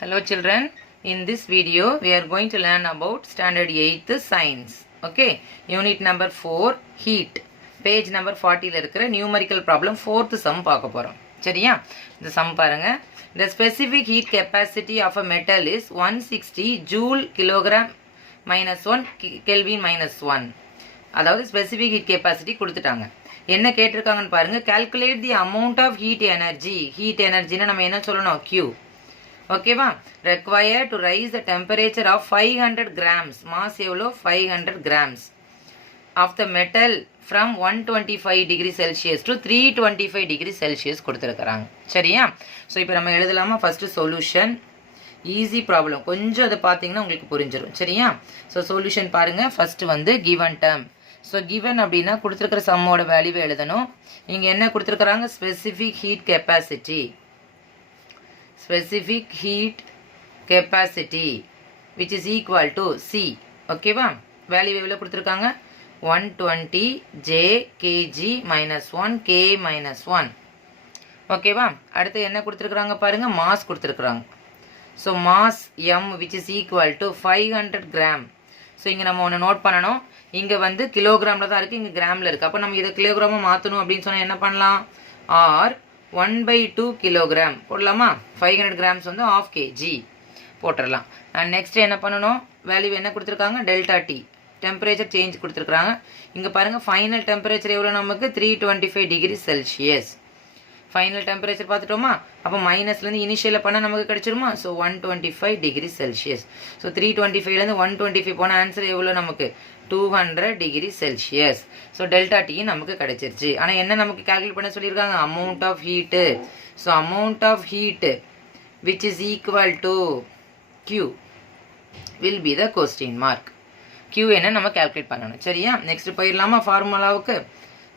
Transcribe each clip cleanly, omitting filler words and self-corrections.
Hello children, in this video we are going to learn about standard 8th science. Okay, unit number 4 heat. Page number 40 ல இருக்கிற numerical problem 4th sum பார்க்க போறோம். சரியா? இந்த sum பாருங்க. The specific heat capacity of a metal is 160 joule kilogram minus 1 Kelvin minus 1. அதாவது specific heat capacity கொடுத்துட்டாங்க. என்ன கேட்டிருக்காங்கன்னு பாருங்க. Calculate the amount of heat energy. Heat energy னா நம்ம என்ன சொல்லணும்? Q. Okay va? Required to raise the temperature of 500 grams. Mass எவ்வளோ 500 grams of the metal from 125 degree Celsius to 325 degree Celsius கொடுத்துருக்குறாங்க. சரியா? ஸோ இப்போ நம்ம எழுதலாமா? First solution. Easy problem. கொஞ்சம் அதை பார்த்தீங்கன்னா உங்களுக்கு புரிஞ்சிடும். சரியா? ஸோ சொல்யூஷன் பாருங்கள். ஃபஸ்ட்டு வந்து கிவன் டேர்ம். ஸோ கிவன் அப்படின்னா கொடுத்துருக்கிற சம்மோட வேல்யூவை எழுதணும். இங்கே என்ன கொடுத்துருக்குறாங்க? Specific heat capacity. Specific heat capacity which is equal to C. Okay va? Value எவ்வளவு கொடுத்திருக்காங்க? 120 J kg minus 1 K minus 1. Okay va? அடுத்து என்ன கொடுத்திருக்காங்க பாருங்க? mass கொடுத்திருக்காங்க. So mass M which is equal to 500 gram. So இங்க நம்ம ஒன்று நோட் பண்ணணும். இங்க வந்து கிலோகிராம்ல தான் இருக்கு, இங்க கிராம்ல இருக்கு. அப்போ நம்ம இதை கிலோகிராமா மாற்றணும் அப்படின்னு சொன்னா என்ன பண்ணலாம்? R 1/2 kilogram போடலாமா? 500 grams வந்து half kg போட்டுடலாம். அண்ட் நெக்ஸ்ட் என்ன பண்ணணும்? வேல்யூ என்ன கொடுத்துருக்காங்க? Delta D. டெம்பரேச்சர் சேஞ்ச் கொடுத்துருக்காங்க. இங்கே பாருங்கள் ஃபைனல் டெம்பரேச்சர் எவ்வளோ நமக்கு? 325 டிகிரி செல்சியஸ். ஃபைனல் டெம்பரேச்சர் பார்த்துட்டோமா? அப்போ மைனஸ்லேருந்து இனிஷியலில் பண்ணால் நமக்கு கிடைச்சிருமா? So 125 degree Celsius. ஸோ 325லேருந்து 125 போன ஆன்சர் எவ்வளோ நமக்கு? 200 degree Celsius. So delta T நமக்கு கிடைச்சிருச்சு. ஆனால் என்ன நமக்கு கால்குலேட் பண்ண சொல்லியிருக்காங்க? Amount of heat. So amount of heat which is equal to Q will be the question mark. Q என்ன நம்ம கால்குலேட் பண்ணணும். சரியா? நெக்ஸ்ட் போயிடலாமா ஃபார்முலாவுக்கு?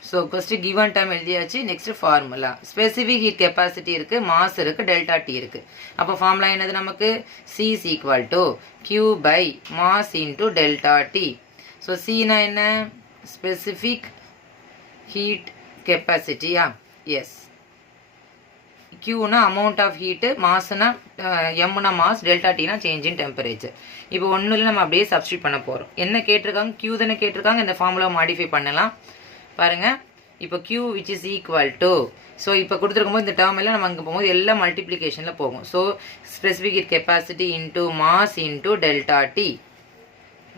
ஸோ ஃபஸ்ட்டு கிவன் டைம் எழுதியாச்சு. Next formula. Specific heat capacity இருக்குது, மாஸ் இருக்குது, டெல்டா டி இருக்குது. அப்போ ஃபார்முலா என்னது நமக்கு? C is equal to Q by mass into delta T. So சினா என்ன? ஸ்பெசிஃபிக் ஹீட் கெப்பாசிட்டியா? எஸ். Qனா அமௌண்ட் ஆஃப் ஹீட்டு, மாஸ்னா எம்னா மாஸ், டெல்டா டினா சேஞ்ச் இன் டெம்பரேச்சர். இப்போ ஒன்றும் நம்ம அப்படியே சப்ஸ்டியூட் பண்ண போகிறோம். என்ன கேட்டிருக்காங்க? Q தானே கேட்டிருக்காங்க. இந்த ஃபார்முலாவை மாடிஃபை பண்ணலாம். பாருங்க. இப்போ Q which is equal to, so இப்போ கொடுத்துருக்கும் போது இந்த டேர்ம் எல்லாம் நம்ம அங்கே போகும்போது எல்லாம் மல்டிப்ளிகேஷனில் போகும். So specific heat capacity into mass into delta D.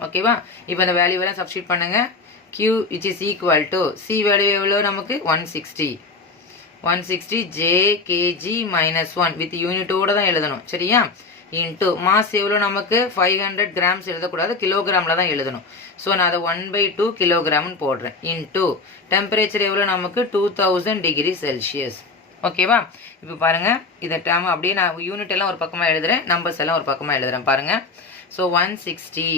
ஓகேவா? இப்போ இந்த வேல்யூவெல்லாம் சப்ஸ்டியூட் பண்ணுங்க. Q which is equal to C value எவ்வளோ நமக்கு? 160 J kg மைனஸ் 1 வித் யூனிட்டோடு தான் எழுதணும். சரியா? இன்ட்டு மாஸ் எவ்வளோ நமக்கு? 500 கிராம்ஸ் எழுதக்கூடாது, கிலோகிராமில் தான் எழுதணும். ஸோ நான் அதை 1/2 கிலோகிராம்னு போடுறேன். இன்ட்டு டெம்பரேச்சர் எவ்வளோ நமக்கு? 2000 டிகிரி செல்சியஸ். ஓகேவா? இப்போ பாருங்கள், இதை டேம் அப்படியே நான் யூனிட் எல்லாம் ஒரு பக்கமாக எழுதுகிறேன், நம்பர்ஸ் எல்லாம் ஒரு பக்கமாக எழுதுகிறேன். பாருங்கள். ஸோ 160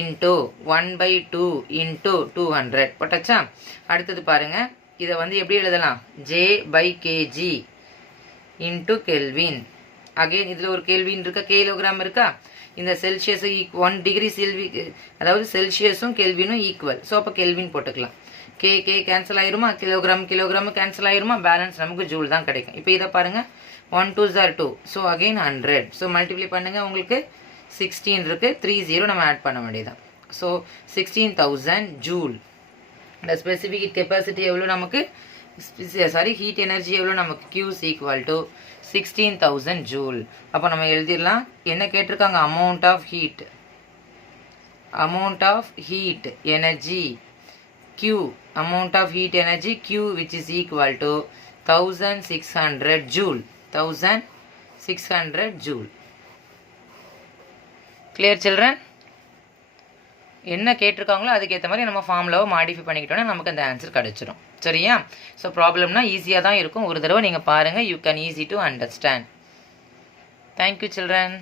இன்ட்டு 1/2 இன்ட்டு 200 போட்டாச்சா? அடுத்தது பாருங்கள், இதை வந்து எப்படி எழுதலாம்? J/kg into kelvin. அகெயின் இதில் ஒரு கெல்வின் இருக்கா, கிலோகிராம் இருக்கா? இந்த செல்சியஸ் 1 டிகிரி செல்வி, அதாவது செல்சியஸும் கெல்வினும் ஈக்குவல். ஸோ அப்போ கெல்வின் போட்டுக்கலாம். கே கேன்சல் ஆயிருமா? Kilogram cancel balance? பேலன்ஸ் நமக்கு ஜூல் தான் கிடைக்கும். இப்போ இதை பாருங்கள். 1 2s are 2. So again 100. So multiply பண்ணுங்கள். உங்களுக்கு 16 இருக்குது, 30 நம்ம ஆட் பண்ண வேண்டியதான். So 16,000 joule. இந்த ஸ்பெசிஃபிக் ஹீட் கெப்பாசிட்டி எவ்வளோ நமக்கு? ஹீட் எனர்ஜி எவ்வளோ நமக்கு? Q is equal to 16,000 joule. அப்போ நம்ம எழுதிடலாம். என்ன கேட்டிருக்காங்க? Amount of heat. Amount of heat energy Q. Amount of heat energy Q which is equal to 1600 joule. 1600 joule. Clear children? என்ன கேட்டிருக்காங்களோ அதுக்கேற்ற மாதிரி நம்ம ஃபார்முலாவை மாடிஃபை பண்ணிக்கிட்டோன்னா நமக்கு அந்த ஆன்சர் கிடச்சிரும். சரியா? ஸோ ப்ராப்ளம்னா ஈஸியாக தான் இருக்கும். ஒரு தடவை நீங்கள் பாருங்கள். You can easy to understand. Thank you children.